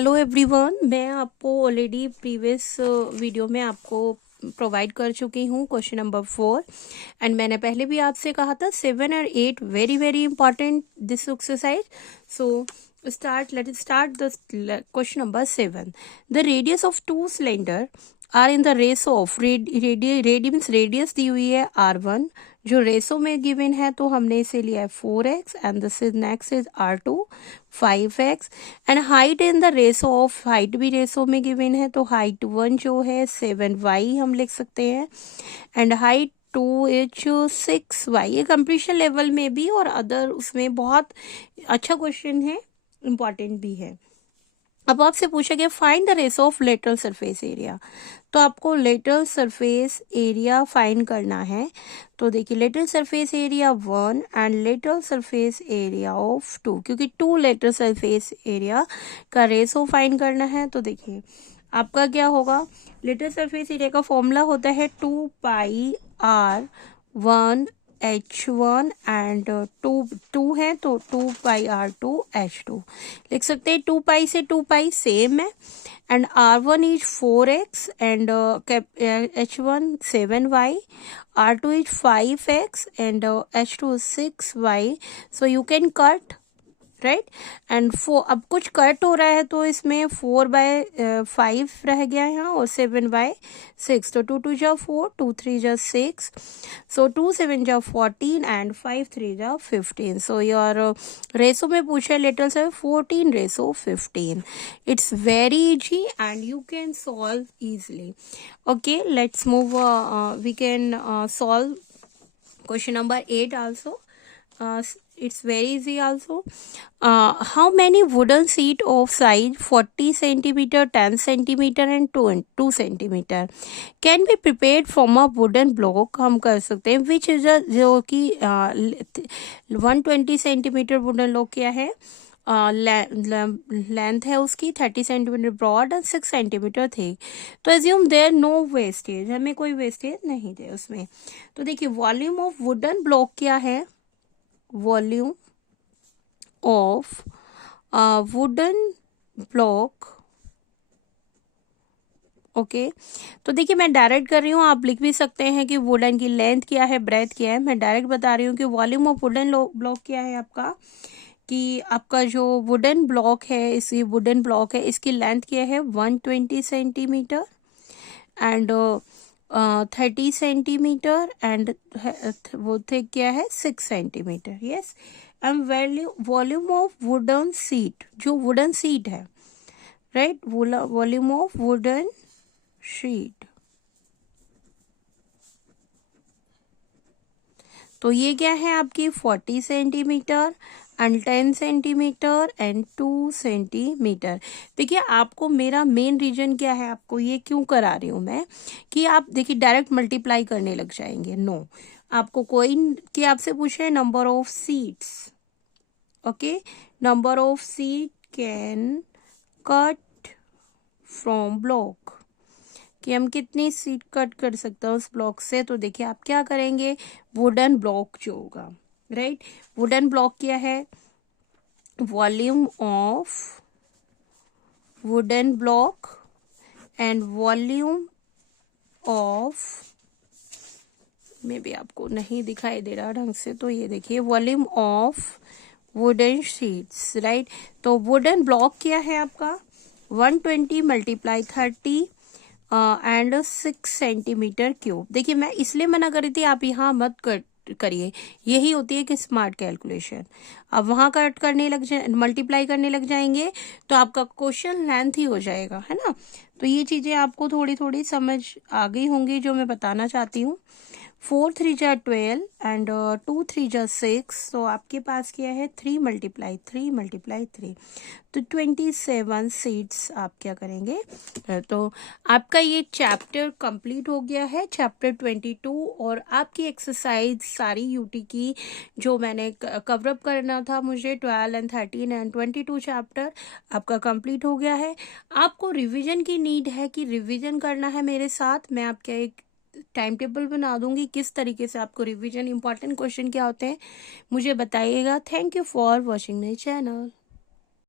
Hello everyone, मैं आपको already previous video में आपको प्रोवाइड कर चुकी हूँ क्वेश्चन नंबर 4 एंड मैंने पहले भी आपसे कहा था 7 और 8 very very important this exercise. So let's start the question number 7. The radius of two cylinder are in the ratio of radius दी हुई है R1, जो रेसो में गिवन है तो हमने इसे लिया है 4x and this is next is R2 5x and height in the ratio of height भी रेसो में गिवन है तो हाइट 1 जो है 7y हम लिख सकते हैं एंड हाइट 2h 6y. ये कंप्लीशन लेवल में भी और अदर उसमें बहुत अच्छा क्वेश्चन है, इम्पॉर्टेंट भी है. अब आपसे पूछा गया find the ratio of lateral surface area, तो आपको लेटरल सरफेस एरिया फाइंड करना है. तो देखिए lateral surface area 1 and lateral surface area of 2, क्योंकि 2 लेटरल सरफेस एरिया का रेशो फाइंड करना है. तो देखिए आपका क्या होगा, लेटरल सरफेस एरिया का फॉर्मूला होता है 2 पाई R1 H1 एंड 2 है तो 2 पाई R2 H2 लिख सकते हैं. 2 पाई से 2 पाई सेम है and R1 is 4x and H1 7y, R2 is 5x and H2 is 6y. So you can cut, right and 4. अब कुछ कट हो रहा है तो इसमें 4/5 रह गया है यहाँ और 7/6. तो 2 2 जा 4, 2 3 जा 6, सो 2 7 जा 14 एंड 5 3 जा 15. सो योर रेसो में पूछा है लेटर से 14:15. It's very easy and you can solve easily. Okay, let's move. We can solve question number 8 also. It's very easy also. How many wooden sheet of size 40 centimeter, 10 centimeter and 2 centimeter can be prepared from a wooden block? हम कर सकते हैं which is a जो कि 120 centimeter wooden block क्या है, length है उसकी 30 सेंटीमीटर ब्रॉड और 6 सेंटीमीटर थिक. तो एज्यूम देयर नो वेस्टेज, हमें कोई वेस्टेज नहीं दे उसमें. तो देखिए वॉल्यूम ऑफ वुडन ब्लॉक क्या है, volume of wooden block. Okay, तो देखिए मैं डायरेक्ट कर रही हूँ, आप लिख भी सकते हैं कि वुडन की लेंथ क्या है, ब्रेथ क्या है. मैं डायरेक्ट बता रही हूँ कि वॉल्यूम ऑफ वुडन ब्लॉक क्या है आपका, कि आपका जो वुडन ब्लॉक है, इसी वुडन ब्लॉक है, इसकी लेंथ क्या है 120 सेंटीमीटर एंड 30 सेंटीमीटर एंड वो थिक क्या है 6 centimetre. Yes, and volume of wooden seat, जो वुडन सीट है, right, volume of wooden sheet. तो ये क्या है आपकी 40 centimetre and 10 centimetre and 2 centimetre. देखिए आपको मेरा मेन रीजन क्या है, आपको ये क्यों करा रही हूँ मैं, कि आप देखिए डायरेक्ट मल्टीप्लाई करने लग जाएंगे. नो, आपको कोई कि आपसे पूछे number of seats. Okay, number of seat can cut from block, कि हम कितनी सीट कट कर सकते हैं उस ब्लॉक से. तो देखिए आप क्या करेंगे, वुडन ब्लॉक जो होगा, राइट, वुडन ब्लॉक क्या है, volume of wooden block and volume of, में भी आपको नहीं दिखाई दे रहा ढंग से, तो ये देखिए volume of wooden sheets, right. तो वुडन ब्लॉक क्या है आपका 120 × 30 एंड 6 सेंटीमीटर क्यूब. देखिए मैं इसलिए मना कर रही थी, आप यहाँ मत करिए, यही होती है कि स्मार्ट कैलकुलेशन. अब वहां कट करने लग जाए, मल्टीप्लाई करने लग जाएंगे तो आपका क्वेश्चन लेंथ ही हो जाएगा, है ना. तो ये चीजें आपको थोड़ी थोड़ी समझ आ गई होंगी जो मैं बताना चाहती हूँ. 4 3 जा 12 एंड 2 3 जा 6. तो आपके पास क्या है 3 × 3 तो 27 सीट्स आप क्या करेंगे. तो आपका ये चैप्टर कंप्लीट हो गया है, चैप्टर 22. और आपकी एक्सरसाइज सारी यूटी की जो मैंने कवरअप करना था मुझे 12 एंड 13 एंड 22 चैप्टर आपका कंप्लीट हो गया है. आपको रिवीजन की नीड है कि रिवीजन करना है मेरे साथ. मैं आपका एक टाइम टेबल बना दूंगी किस तरीके से आपको रिवीजन, इंपॉर्टेंट क्वेश्चन क्या होते हैं मुझे बताइएगा. Thank you for watching my channel.